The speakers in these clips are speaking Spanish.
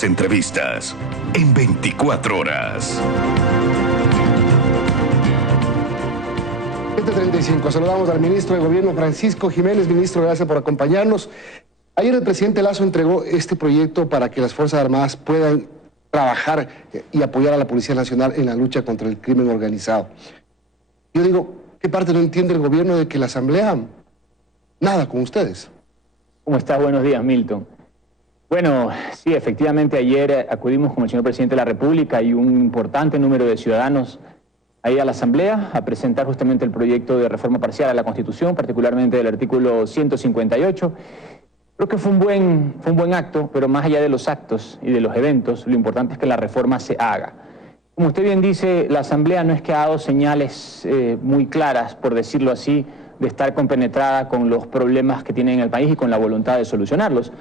Las entrevistas en 24 horas. 7:35. Saludamos al ministro de Gobierno, Francisco Jiménez. Ministro, gracias por acompañarnos. Ayer el presidente Lasso entregó este proyecto para que las Fuerzas Armadas puedan trabajar y apoyar a la Policía Nacional en la lucha contra el crimen organizado. Yo digo, ¿qué parte no entiende el gobierno de que la Asamblea nada con ustedes? ¿Cómo estás? Buenos días, Milton. Bueno, sí, efectivamente ayer acudimos con el señor presidente de la República y un importante número de ciudadanos ahí a la Asamblea a presentar justamente el proyecto de reforma parcial a la Constitución, particularmente del artículo 158. Creo que fue un buen acto, pero más allá de los actos y de los eventos, lo importante es que la reforma se haga. Como usted bien dice, la Asamblea no es que ha dado señales muy claras, por decirlo así, de estar compenetrada con los problemas que tiene en el país y con la voluntad de solucionarlos.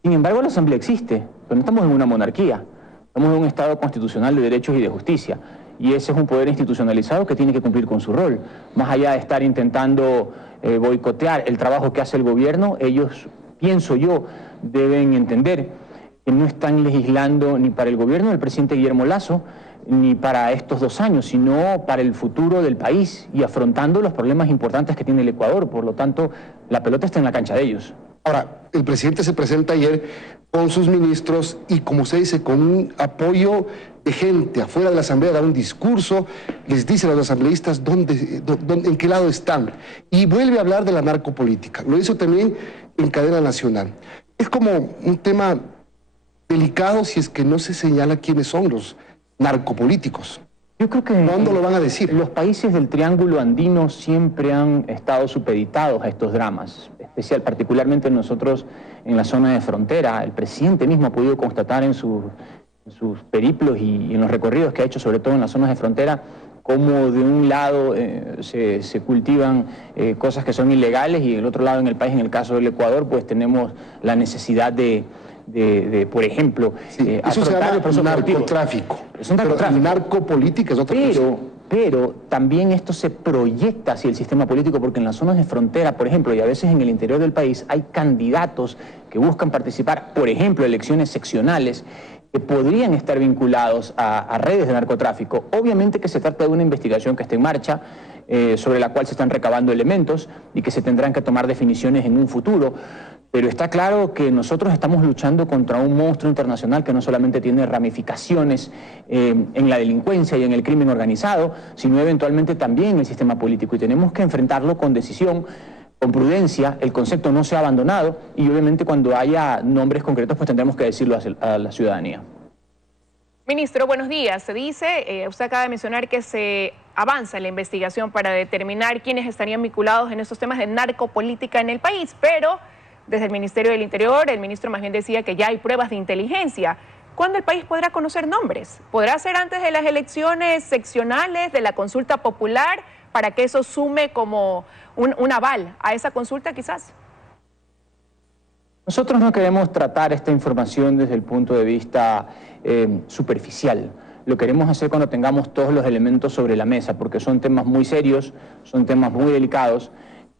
Sin embargo, la Asamblea existe, pero no estamos en una monarquía, estamos en un Estado constitucional de derechos y de justicia. Y ese es un poder institucionalizado que tiene que cumplir con su rol. Más allá de estar intentando boicotear el trabajo que hace el gobierno, ellos, pienso yo, deben entender que no están legislando ni para el gobierno del presidente Guillermo Lasso, ni para estos 2 años, sino para el futuro del país y afrontando los problemas importantes que tiene el Ecuador. Por lo tanto, la pelota está en la cancha de ellos. Ahora, el presidente se presenta ayer con sus ministros y, como usted dice, con un apoyo de gente afuera de la Asamblea, da un discurso, les dice a los asambleístas en qué lado están. Y vuelve a hablar de la narcopolítica. Lo hizo también en cadena nacional. Es como un tema delicado si es que no se señala quiénes son los narcopolíticos. Yo creo que ¿cuándo lo van a decir? Los países del Triángulo Andino siempre han estado supeditados a estos dramas, particularmente nosotros en la zona de frontera. El presidente mismo ha podido constatar en sus periplos y en los recorridos que ha hecho, sobre todo en las zonas de frontera, cómo de un lado se cultivan cosas que son ilegales y del otro lado en el país, en el caso del Ecuador, pues tenemos la necesidad de por ejemplo, eso se llama narcotráfico. Es un narcotráfico. Pero narcopolítica es otra cosa. Pero también esto se proyecta hacia el sistema político, porque en las zonas de frontera, por ejemplo, y a veces en el interior del país, hay candidatos que buscan participar, por ejemplo, elecciones seccionales, que podrían estar vinculados a redes de narcotráfico. Obviamente que se trata de una investigación que está en marcha, sobre la cual se están recabando elementos y que se tendrán que tomar definiciones en un futuro. Pero está claro que nosotros estamos luchando contra un monstruo internacional que no solamente tiene ramificaciones en la delincuencia y en el crimen organizado, sino eventualmente también en el sistema político. Y tenemos que enfrentarlo con decisión, con prudencia. El concepto no se ha abandonado y obviamente cuando haya nombres concretos pues tendremos que decirlo a la ciudadanía. Ministro, buenos días. Se dice, usted acaba de mencionar que se avanza en la investigación para determinar quiénes estarían vinculados en estos temas de narcopolítica en el país, pero desde el Ministerio del Interior, el ministro más bien decía que ya hay pruebas de inteligencia. ¿Cuándo el país podrá conocer nombres? ¿Podrá ser antes de las elecciones seccionales, de la consulta popular, para que eso sume como un aval a esa consulta quizás? Nosotros no queremos tratar esta información desde el punto de vista superficial. Lo queremos hacer cuando tengamos todos los elementos sobre la mesa, porque son temas muy serios, son temas muy delicados,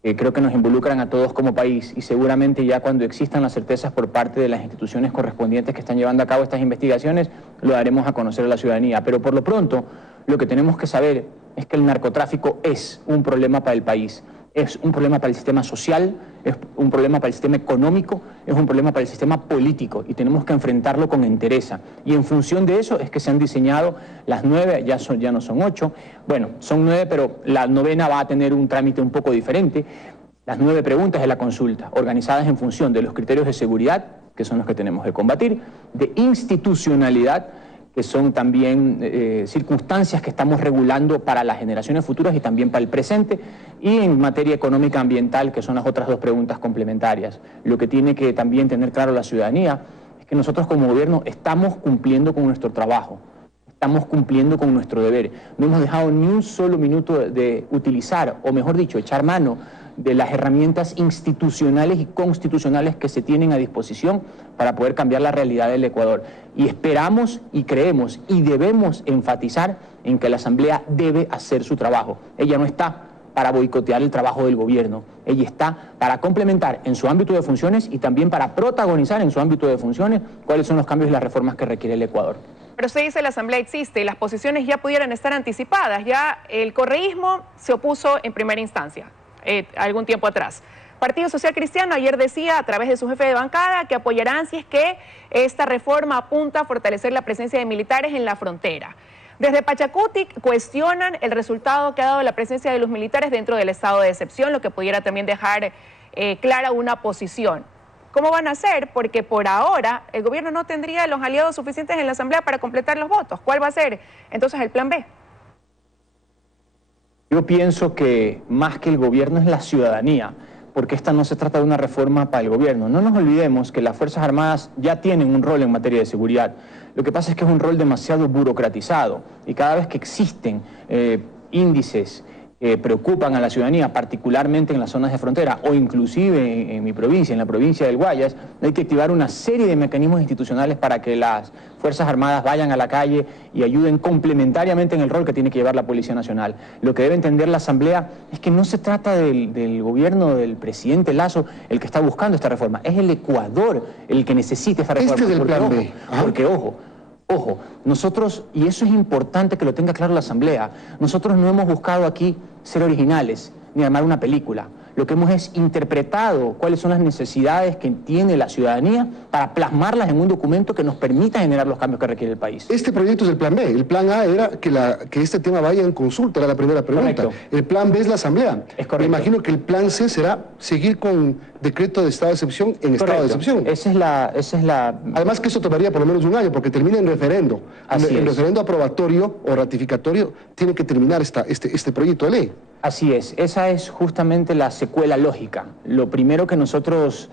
creo que nos involucran a todos como país y seguramente ya cuando existan las certezas por parte de las instituciones correspondientes que están llevando a cabo estas investigaciones, lo daremos a conocer a la ciudadanía. Pero por lo pronto, lo que tenemos que saber es que el narcotráfico es un problema para el país, es un problema para el sistema social, es un problema para el sistema económico, es un problema para el sistema político y tenemos que enfrentarlo con entereza. Y en función de eso es que se han diseñado las 9, ya no son 8, bueno, son 9, pero la 9ª va a tener un trámite un poco diferente. Las 9 preguntas de la consulta, organizadas en función de los criterios de seguridad, que son los que tenemos que combatir, de institucionalidad, que son también circunstancias que estamos regulando para las generaciones futuras y también para el presente, y en materia económica ambiental, que son las otras 2 preguntas complementarias. Lo que tiene que también tener claro la ciudadanía es que nosotros como gobierno estamos cumpliendo con nuestro trabajo, estamos cumpliendo con nuestro deber. No hemos dejado ni un solo minuto de utilizar, o mejor dicho, echar mano de las herramientas institucionales y constitucionales que se tienen a disposición para poder cambiar la realidad del Ecuador. Y esperamos y creemos y debemos enfatizar en que la Asamblea debe hacer su trabajo. Ella no está para boicotear el trabajo del gobierno. ella está para complementar en su ámbito de funciones y también para protagonizar en su ámbito de funciones cuáles son los cambios y las reformas que requiere el Ecuador. Pero usted dice la Asamblea existe y las posiciones ya pudieran estar anticipadas. Ya el correísmo se opuso en primera instancia, algún tiempo atrás. Partido Social Cristiano ayer decía a través de su jefe de bancada que apoyarán si es que esta reforma apunta a fortalecer la presencia de militares en la frontera. Desde Pachacuti cuestionan el resultado que ha dado la presencia de los militares dentro del estado de excepción, lo que pudiera también dejar clara una posición. ¿Cómo van a hacer? Porque por ahora el gobierno no tendría los aliados suficientes en la Asamblea para completar los votos. ¿Cuál va a ser entonces el plan B? Yo pienso que más que el gobierno es la ciudadanía, porque esta no se trata de una reforma para el gobierno. No nos olvidemos que las Fuerzas Armadas ya tienen un rol en materia de seguridad. Lo que pasa es que es un rol demasiado burocratizado y cada vez que existen índices que preocupan a la ciudadanía, particularmente en las zonas de frontera o inclusive en mi provincia, en la provincia del Guayas, hay que activar una serie de mecanismos institucionales para que las Fuerzas Armadas vayan a la calle y ayuden complementariamente en el rol que tiene que llevar la Policía Nacional. Lo que debe entender la Asamblea es que no se trata del gobierno del presidente Lasso el que está buscando esta reforma, es el Ecuador el que necesita esta reforma. Este es el plan B. Porque ojo, nosotros, y eso es importante que lo tenga claro la Asamblea, nosotros no hemos buscado aquí ser originales ni armar una película. Lo que hemos es interpretado cuáles son las necesidades que tiene la ciudadanía para plasmarlas en un documento que nos permita generar los cambios que requiere el país. Este proyecto es el plan B. El plan A era que este tema vaya en consulta, era la primera pregunta. Correcto. El plan B es la Asamblea. Es correcto. Me imagino que el plan C será seguir con decreto de estado de excepción en estado de excepción. Esa es la... Además que eso tomaría por lo menos un año, porque termina en referendo. El referendo aprobatorio o ratificatorio tiene que terminar este proyecto de ley. Así es, esa es justamente la secuela lógica. Lo primero que nosotros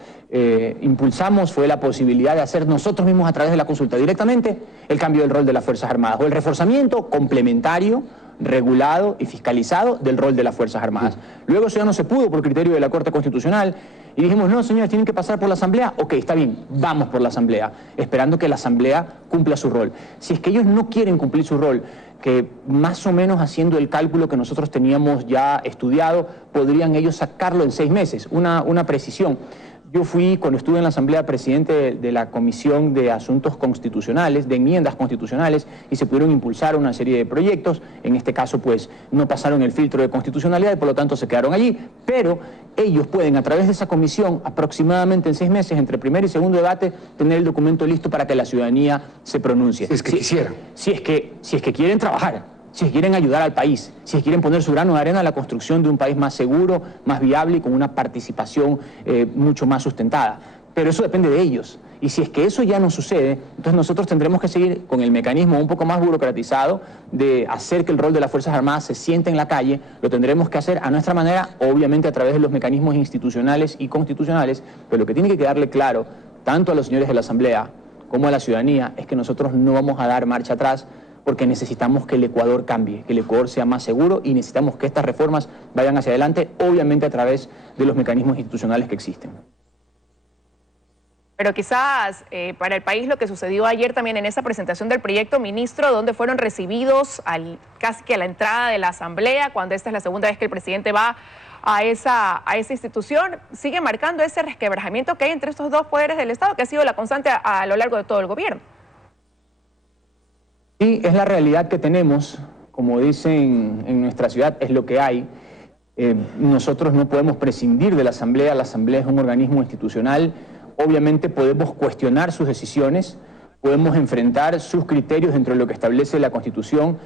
impulsamos fue la posibilidad de hacer nosotros mismos a través de la consulta directamente el cambio del rol de las Fuerzas Armadas o el reforzamiento complementario, regulado y fiscalizado del rol de las Fuerzas Armadas. Luego eso ya no se pudo por criterio de la Corte Constitucional y dijimos, no señores, tienen que pasar por la Asamblea. Ok, está bien, vamos por la Asamblea, esperando que la Asamblea cumpla su rol. Si es que ellos no quieren cumplir su rol, que más o menos haciendo el cálculo que nosotros teníamos ya estudiado, podrían ellos sacarlo en 6 meses, una precisión. Yo fui, cuando estuve en la Asamblea, presidente de la Comisión de Asuntos Constitucionales, de Enmiendas Constitucionales, y se pudieron impulsar una serie de proyectos. En este caso, pues, no pasaron el filtro de constitucionalidad y por lo tanto se quedaron allí. Pero ellos pueden, a través de esa comisión, aproximadamente en 6 meses, entre primer y segundo debate, tener el documento listo para que la ciudadanía se pronuncie. Si es que quisieran. Si es que quieren trabajar. Si quieren ayudar al país, si quieren poner su grano de arena a la construcción de un país más seguro, más viable y con una participación mucho más sustentada. Pero eso depende de ellos. Y si es que eso ya no sucede, entonces nosotros tendremos que seguir con el mecanismo un poco más burocratizado de hacer que el rol de las Fuerzas Armadas se siente en la calle. Lo tendremos que hacer a nuestra manera, obviamente a través de los mecanismos institucionales y constitucionales, pero lo que tiene que quedarle claro, tanto a los señores de la Asamblea como a la ciudadanía, es que nosotros no vamos a dar marcha atrás, porque necesitamos que el Ecuador cambie, que el Ecuador sea más seguro y necesitamos que estas reformas vayan hacia adelante, obviamente a través de los mecanismos institucionales que existen. Pero quizás para el país lo que sucedió ayer también en esa presentación del proyecto, ministro, donde fueron recibidos casi que a la entrada de la Asamblea, cuando esta es la segunda vez que el presidente va a esa institución, sigue marcando ese resquebrajamiento que hay entre estos dos poderes del Estado, que ha sido la constante a lo largo de todo el gobierno. Sí, es la realidad que tenemos, como dicen en nuestra ciudad, es lo que hay. Nosotros no podemos prescindir de la Asamblea es un organismo institucional, obviamente podemos cuestionar sus decisiones, podemos enfrentar sus criterios dentro de lo que establece la Constitución,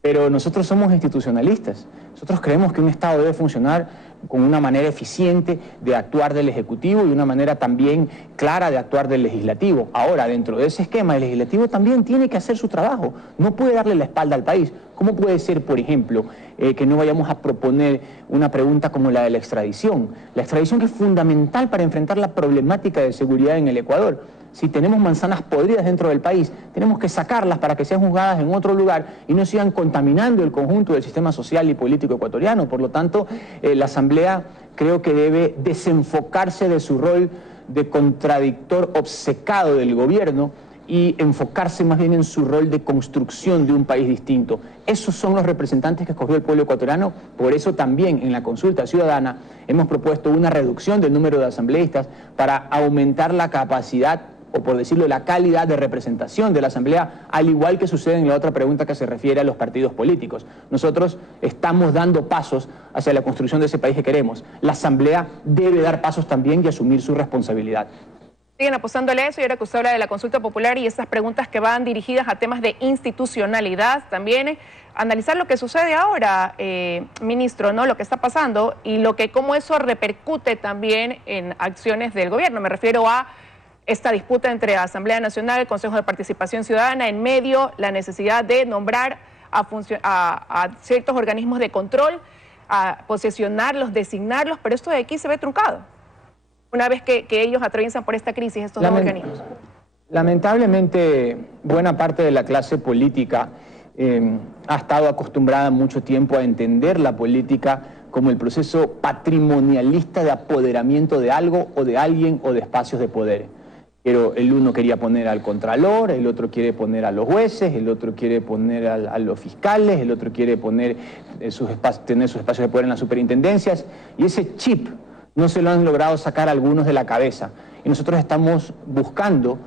pero nosotros somos institucionalistas. Nosotros creemos que un Estado debe funcionar con una manera eficiente de actuar del Ejecutivo y una manera también clara de actuar del Legislativo. Ahora, dentro de ese esquema, el Legislativo también tiene que hacer su trabajo. No puede darle la espalda al país. ¿Cómo puede ser, por ejemplo, que no vayamos a proponer una pregunta como la de la extradición? La extradición que es fundamental para enfrentar la problemática de seguridad en el Ecuador. Si tenemos manzanas podridas dentro del país, tenemos que sacarlas para que sean juzgadas en otro lugar y no sigan contaminando el conjunto del sistema social y político ecuatoriano. Por lo tanto, la Asamblea creo que debe desenfocarse de su rol de contradictor obcecado del gobierno, y enfocarse más bien en su rol de construcción de un país distinto. Esos son los representantes que escogió el pueblo ecuatoriano. Por eso también en la consulta ciudadana hemos propuesto una reducción del número de asambleístas para aumentar la capacidad, o por decirlo, la calidad de representación de la Asamblea, al igual que sucede en la otra pregunta que se refiere a los partidos políticos. Nosotros estamos dando pasos hacia la construcción de ese país que queremos. La Asamblea debe dar pasos también y asumir su responsabilidad. Siguen apostándole a eso, y ahora que usted habla de la consulta popular y estas preguntas que van dirigidas a temas de institucionalidad, también analizar lo que sucede ahora, ministro, ¿no? Lo que está pasando y cómo eso repercute también en acciones del gobierno. Me refiero a esta disputa entre Asamblea Nacional, el Consejo de Participación Ciudadana, en medio la necesidad de nombrar a ciertos organismos de control, a posesionarlos, designarlos, pero esto de aquí se ve truncado una vez que ellos atraviesan por esta crisis, estos dos organismos. Lamentablemente, buena parte de la clase política ha estado acostumbrada mucho tiempo a entender la política como el proceso patrimonialista de apoderamiento de algo o de alguien o de espacios de poder. Pero el uno quería poner al contralor, el otro quiere poner a los jueces, el otro quiere poner a los fiscales, el otro quiere poner tener sus espacios de poder en las superintendencias, y ese chip no se lo han logrado sacar algunos de la cabeza. Y nosotros estamos buscando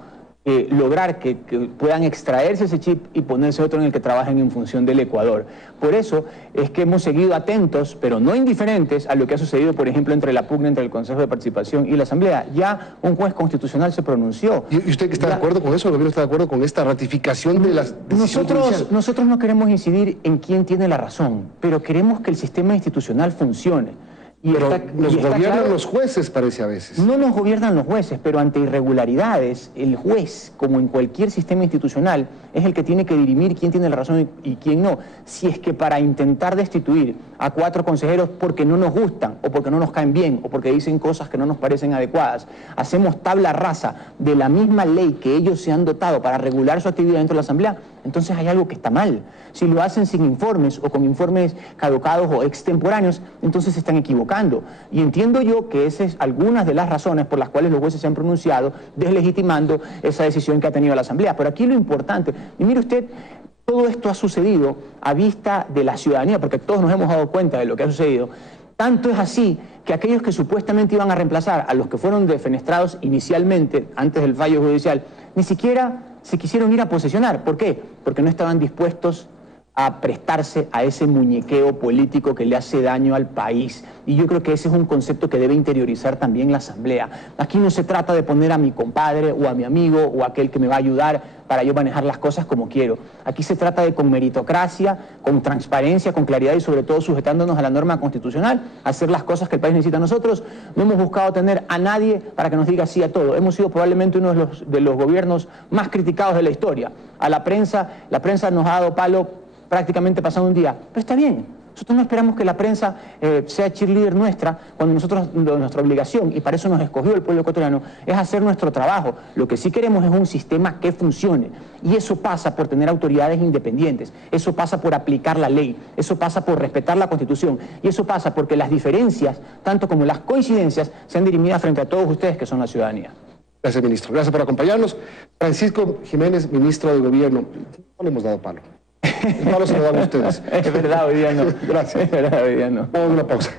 lograr que puedan extraerse ese chip y ponerse otro en el que trabajen en función del Ecuador. Por eso es que hemos seguido atentos, pero no indiferentes, a lo que ha sucedido, por ejemplo, entre la pugna entre el Consejo de Participación y la Asamblea. Ya un juez constitucional se pronunció. ¿Y usted que está de acuerdo con eso? ¿El gobierno está de acuerdo con esta ratificación de las decisiones? Nosotros no queremos incidir en quién tiene la razón, pero queremos que el sistema institucional funcione. Pero nos gobiernan los jueces, parece a veces. No nos gobiernan los jueces, pero ante irregularidades, el juez, como en cualquier sistema institucional, es el que tiene que dirimir quién tiene la razón y quién no. Si es que para intentar destituir a 4 consejeros porque no nos gustan, o porque no nos caen bien, o porque dicen cosas que no nos parecen adecuadas, hacemos tabla rasa de la misma ley que ellos se han dotado para regular su actividad dentro de la Asamblea, entonces hay algo que está mal. Si lo hacen sin informes o con informes caducados o extemporáneos, entonces se están equivocando. Y entiendo yo que esas es algunas de las razones por las cuales los jueces se han pronunciado deslegitimando esa decisión que ha tenido la Asamblea. Pero aquí lo importante, y mire usted, todo esto ha sucedido a vista de la ciudadanía, porque todos nos hemos dado cuenta de lo que ha sucedido. Tanto es así que aquellos que supuestamente iban a reemplazar a los que fueron defenestrados inicialmente, antes del fallo judicial, ni siquiera se quisieron ir a posesionar. ¿Por qué? Porque no estaban dispuestos a prestarse a ese muñequeo político que le hace daño al país. Y yo creo que ese es un concepto que debe interiorizar también la Asamblea. Aquí no se trata de poner a mi compadre o a mi amigo o a aquel que me va a ayudar para yo manejar las cosas como quiero. Aquí se trata de, con meritocracia, con transparencia, con claridad y sobre todo sujetándonos a la norma constitucional, hacer las cosas que el país necesita. Nosotros no hemos buscado tener a nadie para que nos diga sí a todo. Hemos sido probablemente uno de los gobiernos más criticados de la historia. A la prensa nos ha dado palo prácticamente pasando un día, pero está bien. Nosotros no esperamos que la prensa sea cheerleader nuestra, cuando nuestra obligación, y para eso nos escogió el pueblo ecuatoriano, es hacer nuestro trabajo. Lo que sí queremos es un sistema que funcione, y eso pasa por tener autoridades independientes, eso pasa por aplicar la ley, eso pasa por respetar la Constitución, y eso pasa porque las diferencias, tanto como las coincidencias, sean dirimidas frente a todos ustedes que son la ciudadanía. Gracias, ministro. Gracias por acompañarnos. Francisco Jiménez, ministro del Gobierno. No le hemos dado palo. El palo se lo dan ustedes. Es verdad, hoy día no. Gracias. Es verdad, hoy día no. Vamos a una pausa.